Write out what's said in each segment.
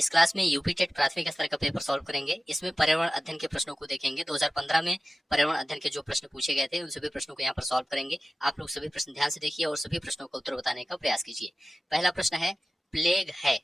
इस क्लास में UP TET प्राथमिक स्तर का पेपर सॉल्व करेंगे। इसमें पर्यावरण अध्ययन के प्रश्नों को देखेंगे। 2015 में पर्यावरण अध्ययन के जो प्रश्न पूछे गए थे उन सभी प्रश्नों को यहाँ पर सॉल्व करेंगे। आप लोग सभी प्रश्न ध्यान से देखिए और सभी प्रश्नों का उत्तर बताने का प्रयास कीजिए। पहला प्रश्न है, प्लेग है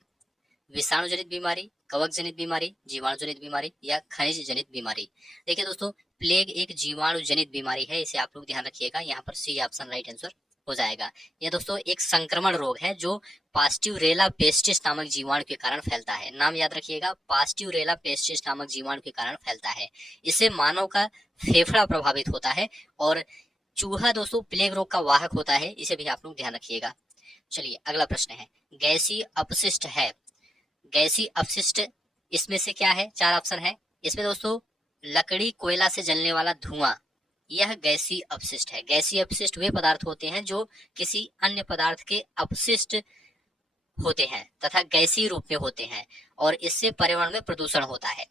विषाणु जनित बीमारी, कवक जनित बीमारी, जीवाणु जनित बीमारी या खनिज जनित बीमारी। देखिए दोस्तों, प्लेग एक जीवाणु जनित बीमारी है, इसे आप लोग ध्यान रखिएगा। यहाँ पर सी ऑप्शन राइट आंसर हो जाएगा। यह दोस्तों एक संक्रमण रोग है जो पास्ट्यूरेला पेस्टिस नामक जीवाणु के कारण फैलता है। नाम याद रखिएगा, पास्ट्यूरेला पेस्टिस नामक जीवाणु के कारण फैलता है। इससे मानव का फेफड़ा प्रभावित होता है और चूहा दोस्तों प्लेग रोग का वाहक होता है, इसे भी आप लोग ध्यान रखिएगा। चलिए अगला प्रश्न है, गैसीय अपशिष्ट है। गैसीय अपशिष्ट इसमें से क्या है? चार ऑप्शन है इसमें दोस्तों। लकड़ी, कोयला से जलने वाला धुआं, यह गैसीय अपशिष्ट है। गैसीय अपशिष्ट वे पदार्थ होते हैं जो किसी अन्य पदार्थ के अपशिष्ट होते हैं तथा गैसीय रूप में होते हैं और इससे पर्यावरण में प्रदूषण होता है।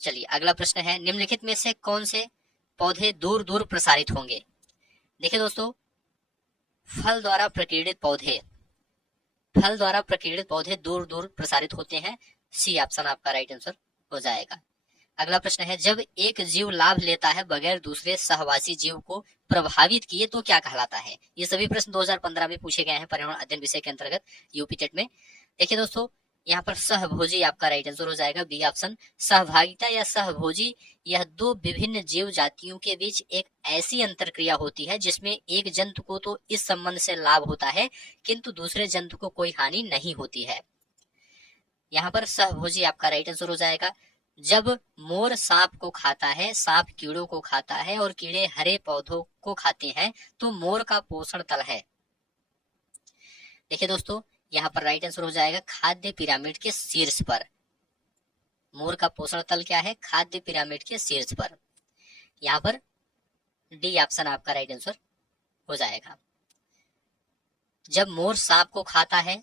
चलिए अगला प्रश्न है, निम्नलिखित में से कौन से पौधे दूर दूर प्रसारित होंगे? देखिए दोस्तों, फल द्वारा प्रकीर्णित पौधे दूर दूर प्रसारित होते हैं। सी ऑप्शन आपका राइट आंसर हो जाएगा। अगला प्रश्न है, जब एक जीव लाभ लेता है बगैर दूसरे सहवासी जीव को प्रभावित किए तो क्या कहलाता है? ये सभी प्रश्न 2015 में पूछे गए हैं पर्यावरण अध्ययन विषय के अंतर्गत यूपी टेट में। देखिए दोस्तों, यहाँ पर सहभोजी आपका राइट आंसर हो जाएगा, बी ऑप्शन। सहभागिता या सहभोजी यह दो विभिन्न जीव जातियों के बीच एक ऐसी अंतरक्रिया होती है जिसमें एक जंतु को तो इस संबंध से लाभ होता है किंतु दूसरे जंतु को कोई हानि नहीं होती है। यहाँ पर सहभोजी आपका राइट आंसर हो जाएगा। जब मोर सांप को खाता है, सांप कीड़ों को खाता है और कीड़े हरे पौधों को खाते हैं तो मोर का पोषण तल है। देखिए दोस्तों, यहाँ पर राइट आंसर हो जाएगा खाद्य पिरामिड के शीर्ष पर। मोर का पोषण तल क्या है? खाद्य पिरामिड के शीर्ष पर। यहाँ पर डी ऑप्शन आपका राइट आंसर हो जाएगा। जब मोर सांप को खाता है,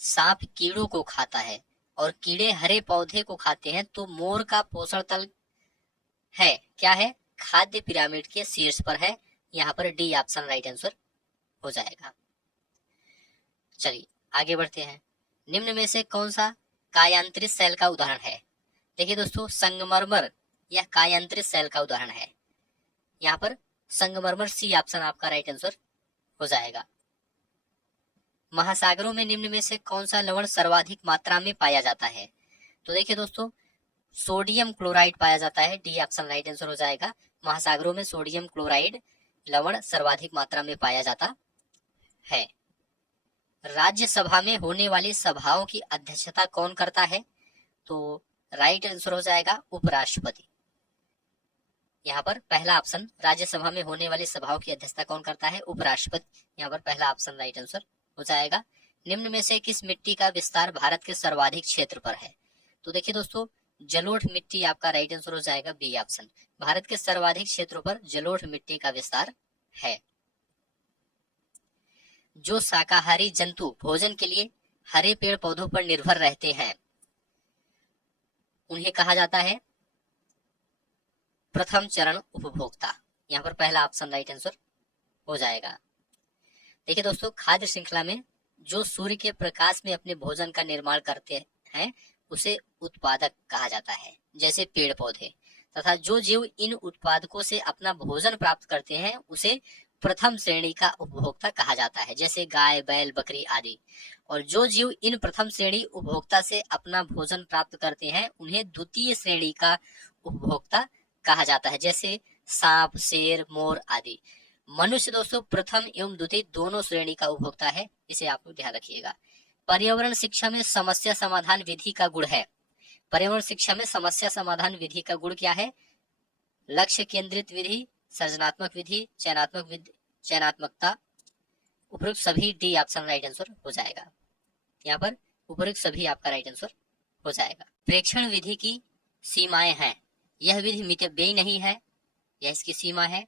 सांप कीड़ों को खाता है और कीड़े हरे पौधे को खाते हैं तो मोर का पोषण तल है क्या है? खाद्य पिरामिड के शीर्ष पर है। यहाँ पर डी ऑप्शन राइट आंसर हो जाएगा। चलिए आगे बढ़ते हैं, निम्न में से कौन सा कायांतरित सेल का उदाहरण है? देखिए दोस्तों, संगमरमर यह कायांतरित सेल का उदाहरण है। यहाँ पर संगमरमर सी ऑप्शन आपका राइट आंसर हो जाएगा। महासागरों में निम्न में से कौन सा लवण सर्वाधिक मात्रा में पाया जाता है? तो देखिए दोस्तों, सोडियम क्लोराइड पाया जाता है, डी ऑप्शन राइट आंसर हो जाएगा। महासागरों में सोडियम क्लोराइड लवण सर्वाधिक मात्रा में पाया जाता है। राज्यसभा में होने वाली सभाओं की अध्यक्षता कौन करता है? तो राइट आंसर हो जाएगा उपराष्ट्रपति। यहाँ पर पहला ऑप्शन, राज्यसभा में होने वाली सभाओं की अध्यक्षता कौन करता है? उपराष्ट्रपति। यहाँ पर पहला ऑप्शन राइट आंसर हो जाएगा। निम्न में से किस मिट्टी का विस्तार भारत के सर्वाधिक क्षेत्र पर है? तो देखिए दोस्तों, जलोढ़ मिट्टी आपका राइट आंसर हो जाएगा, बी ऑप्शन। भारत के सर्वाधिक क्षेत्रों पर जलोढ़ मिट्टी का विस्तार है। जो शाकाहारी जंतु भोजन के लिए हरे पेड़ पौधों पर निर्भर रहते हैं उन्हें कहा जाता है प्रथम चरण उपभोक्ता। यहाँ पर पहला ऑप्शन राइट आंसर हो जाएगा। देखिए दोस्तों, खाद्य श्रृंखला में जो सूर्य के प्रकाश में अपने भोजन का निर्माण करते हैं उसे उत्पादक कहा जाता है, जैसे पेड़ पौधे, तथा जो जीव इन उत्पादकों से अपना भोजन प्राप्त करते हैं उसे प्रथम श्रेणी का उपभोक्ता कहा जाता है, जैसे गाय, बैल, बकरी आदि। और जो जीव इन प्रथम श्रेणी उपभोक्ता से अपना भोजन प्राप्त करते हैं उन्हें द्वितीय श्रेणी का उपभोक्ता कहा जाता है, जैसे सांप, शेर, मोर आदि। मनुष्य दोस्तों प्रथम एवं द्वितीय दोनों श्रेणी का उपभोक्ता है, इसे आप लोग ध्यान रखिएगा। पर्यावरण शिक्षा में समस्या समाधान विधि का गुण है। पर्यावरण शिक्षा में समस्या समाधान विधि का गुण क्या है? लक्ष्य केंद्रित विधि, सृजनात्मक विधि, चयनात्मकता। उपरोक्त सभी डी ऑप्शन राइट आंसर हो जाएगा। यहाँ पर उपरोक्त सभी आपका राइट आंसर हो जाएगा। प्रेक्षण विधि की सीमाएं हैं। यह विधि मितव्ययी नहीं है, यह इसकी सीमा है।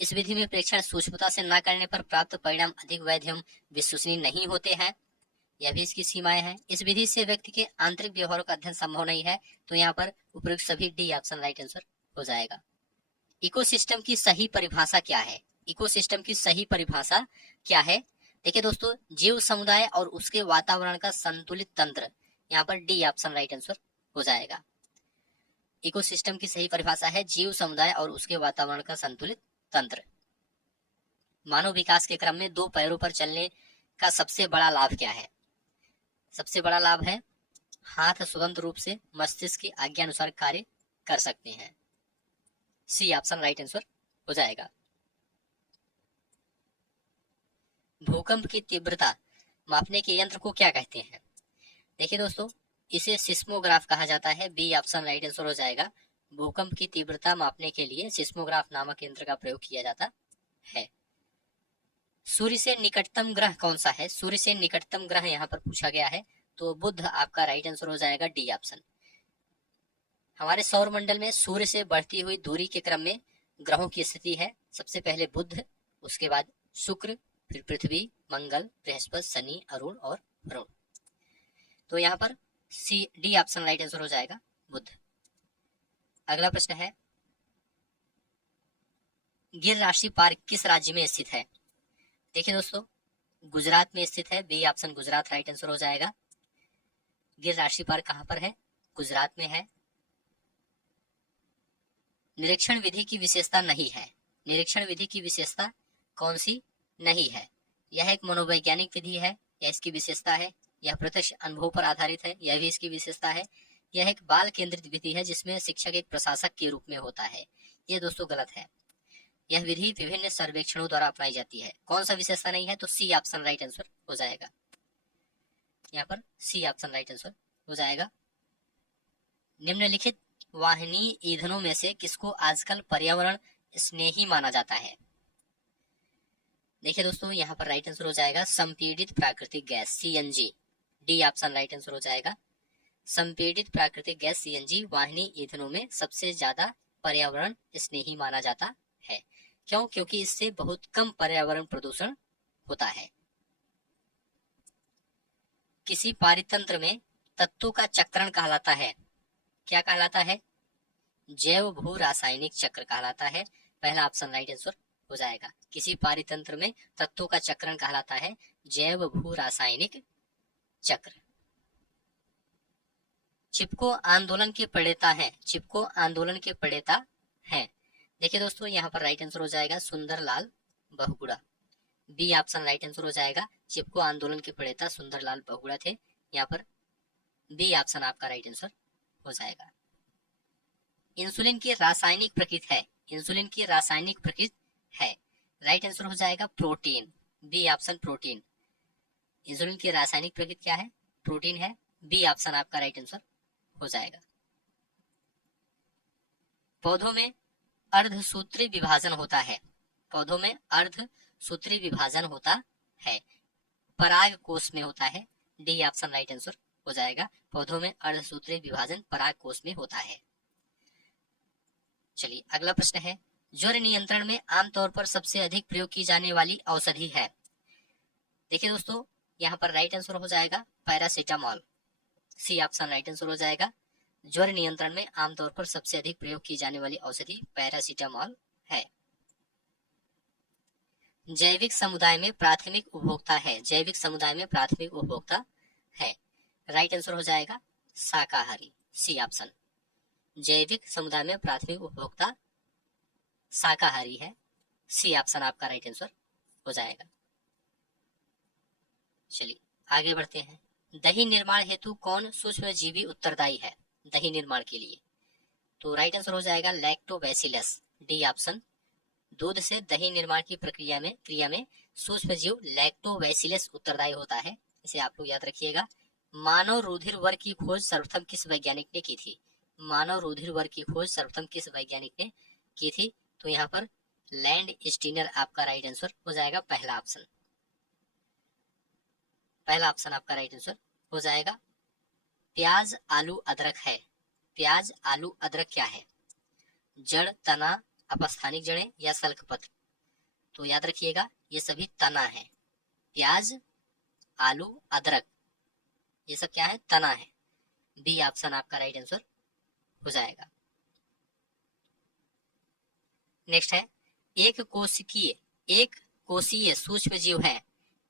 इस विधि में प्रेक्षण सूक्ष्मता से न करने पर प्राप्त परिणाम अधिक वैध एवं विश्वसनीय नहीं होते हैं, यह भी इसकी सीमाएं हैं। इस विधि से व्यक्ति के आंतरिक व्यवहारों का अध्ययन संभव नहीं है, तो यहाँ पर उपयुक्त सभी डी ऑप्शन राइट आंसर हो जाएगा। इकोसिस्टम की सही परिभाषा क्या है? इकोसिस्टम की सही परिभाषा क्या है? देखिए दोस्तों, जीव समुदाय और उसके वातावरण का संतुलित तंत्र, यहाँ पर डी ऑप्शन राइट आंसर हो जाएगा। इकोसिस्टम की सही परिभाषा है जीव समुदाय और उसके वातावरण का संतुलित तंत्र। मानव विकास के क्रम में 2 पैरों पर चलने का सबसे बड़ा लाभ क्या है? सबसे बड़ा लाभ है हाथ स्वतंत्र रूप से मस्तिष्क की आज्ञा अनुसार कार्य कर सकते हैं। सी ऑप्शन राइट आंसर हो जाएगा। भूकंप की तीव्रता मापने के यंत्र को क्या कहते हैं? देखिए दोस्तों, इसे सिस्मोग्राफ कहा जाता है। बी ऑप्शन राइट आंसर हो जाएगा। भूकंप की तीव्रता मापने के लिए सिस्मोग्राफ नामक यंत्र का प्रयोग किया जाता है। सूर्य से निकटतम ग्रह कौन सा है? सूर्य से निकटतम ग्रह यहाँ पर पूछा गया है, तो बुध आपका राइट आंसर हो जाएगा, डी ऑप्शन। हमारे सौर मंडल में सूर्य से बढ़ती हुई दूरी के क्रम में ग्रहों की स्थिति है। सबसे पहले बुध, उसके बाद शुक्र, फिर पृथ्वी, मंगल, बृहस्पति, शनि, अरुण और वरुण। तो यहाँ पर C D option right answer हो जाएगा, बुध। अगला प्रश्न है, गिर राष्ट्रीय पार्क किस राज्य में स्थित है? देखिए दोस्तों, गुजरात में स्थित है। B option Gujarat right answer हो जाएगा। गिर राष्ट्रीय पार्क कहां पर है? गुजरात में है। निरीक्षण विधि की विशेषता नहीं है। निरीक्षण विधि की विशेषता कौन सी नहीं है? यह एक मनोवैज्ञानिक विधि है, यह इसकी विशेषता है। यह प्रत्यक्ष अनुभव पर आधारित है, यह भी इसकी विशेषता है। यह एक बाल केंद्रित विधि है जिसमें शिक्षक एक प्रशासक के रूप में होता है। यह दोस्तों गलत है। यह विधि विभिन्न सर्वेक्षणों द्वारा अपनाई जाती है। कौन सा विशेषता नहीं है? तो सी ऑप्शन राइट आंसर हो जाएगा। यहाँ पर सी ऑप्शन राइट आंसर हो जाएगा। निम्नलिखित वाहिनी ईंधनों में से किसको आजकल पर्यावरण स्नेही माना जाता है? देखिए दोस्तों, यहाँ पर राइट आंसर हो जाएगा संपीड़ित प्राकृतिक gas, CNG. D option right answer हो जाएगा। संपीड़ित प्राकृतिक गैस सीएनजी वाहिनी ईंधनों में सबसे ज्यादा पर्यावरण स्नेही माना जाता है। क्यों? क्योंकि इससे बहुत कम पर्यावरण प्रदूषण होता है। किसी पारितंत्र में तत्वों का चक्रण कहलाता है। क्या कहलाता है? जैव भू रासायनिक चक्र कहलाता है। पहला ऑप्शन राइट आंसर हो जाएगा। किसी पारितंत्र में तत्वों का चक्रण कहलाता है जैव भू रासायनिक चक्र। चिपको आंदोलन के प्रणेता है। चिपको आंदोलन के प्रणेता है। देखिए दोस्तों, यहाँ पर राइट आंसर हो जाएगा Sundarlal Bahuguna. B option right answer हो जाएगा। चिपको आंदोलन के प्रणेता सुंदरलाल बहुगुणा थे। यहाँ पर बी ऑप्शन आपका राइट आंसर हो जाएगा। इंसुलिन की रासायनिक प्रकृति है। इंसुलिन की रासायनिक प्रकृति है। राइट आंसर हो जाएगा protein. B option protein. Insulin की रासायनिक प्रकृति क्या है? प्रोटीन है। बी ऑप्शन आपका राइट आंसर हो जाएगा। पौधों में अर्धसूत्री विभाजन होता है। पौधों में अर्धसूत्री विभाजन होता है। पराग कोष में होता है। डी ऑप्शन राइट आंसर हो जाएगा। पौधों में अर्धसूत्री विभाजन पराग कोष में होता है। चलिए अगला प्रश्न है, ज्वर नियंत्रण में आमतौर पर सबसे अधिक प्रयोग की जाने वाली औषधि है। देखिए दोस्तों, यहाँ पर राइट आंसर हो जाएगा paracetamol. C option right answer हो जाएगा। ज्वर नियंत्रण में आमतौर पर सबसे अधिक प्रयोग की जाने वाली औषधि पैरासीटामोल है। जैविक समुदाय में प्राथमिक उपभोक्ता है। जैविक समुदाय में प्राथमिक उपभोक्ता है। राइट आंसर हो जाएगा शाकाहारी। C option. जैविक समुदाय में प्राथमिक उपभोक्ता शाकाहारी है। सी ऑप्शन आपका राइट आंसर हो जाएगा। चलिए आगे बढ़ते हैं। दही निर्माण हेतु कौन सूक्ष्म जीवी उत्तरदायी है? दही निर्माण के लिए तो राइट आंसर हो जाएगा लैक्टोबैसिलस। D option. दूध से दही निर्माण की क्रिया में सूक्ष्म जीव लैक्टोबैसिलस उत्तरदायी होता है। इसे आप लोग याद रखिएगा। मानव रुधिर वर्ग की खोज सर्वप्रथम किस वैज्ञानिक ने की थी? मानव रुधिर वर्ग की खोज सर्वप्रथम किस वैज्ञानिक ने की थी? तो यहाँ पर लैंड स्टीनर आपका राइट आंसर हो जाएगा। पहला ऑप्शन। पहला ऑप्शन आपका राइट आंसर हो जाएगा। प्याज आलू अदरक है। प्याज आलू अदरक क्या है? जड़, तना, अपस्थानिक जड़ें या सल्कपत्र? तो याद रखिएगा ये सभी तना है। प्याज, आलू, अदरक ये सब क्या है? तना है। बी ऑप्शन आपका राइट आंसर हो जाएगा। नेक्स्ट है, एक कोशीय सूक्ष्म जीव है।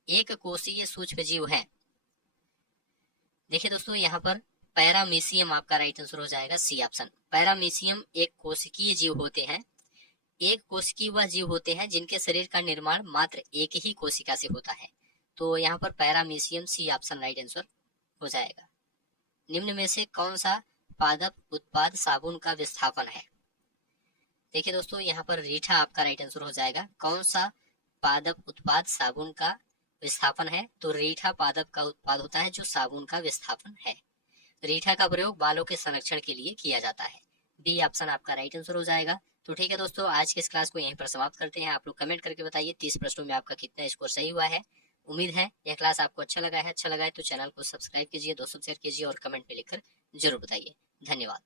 एक कोशीय सूक्ष्म जीव है। देखिए दोस्तों, यहाँ पर पैरामीशियम आपका राइट आंसर हो जाएगा, सी ऑप्शन। पैरामीशियम एक कोशिकीय जीव होते हैं। एक कोशिकीय वह जीव होते हैं जिनके शरीर का निर्माण मात्र एक ही कोशिका से होता है। तो यहाँ पर paramecium, C option right answer हो जाएगा। निम्न में से कौन सा पादप उत्पाद साबुन का विस्थापन है? देखिए दोस्तों, यहाँ पर रीठा आपका राइट आंसर हो जाएगा। कौन सा पादप उत्पाद साबुन का विस्थापन है? तो रीठा पादप का उत्पाद होता है जो साबुन का विस्थापन है। रीठा का प्रयोग बालों के संरक्षण के लिए किया जाता है। बी ऑप्शन आपका राइट आंसर हो जाएगा। तो ठीक है दोस्तों, आज के इस क्लास को यहीं पर समाप्त करते हैं। आप लोग कमेंट करके बताइए 30 प्रश्नों में आपका कितना स्कोर सही हुआ है। उम्मीद है यह क्लास आपको अच्छा लगा है। अच्छा लगा है तो चैनल को सब्सक्राइब कीजिए, दोस्तों शेयर कीजिए और कमेंट में लिखकर जरूर बताइए। धन्यवाद।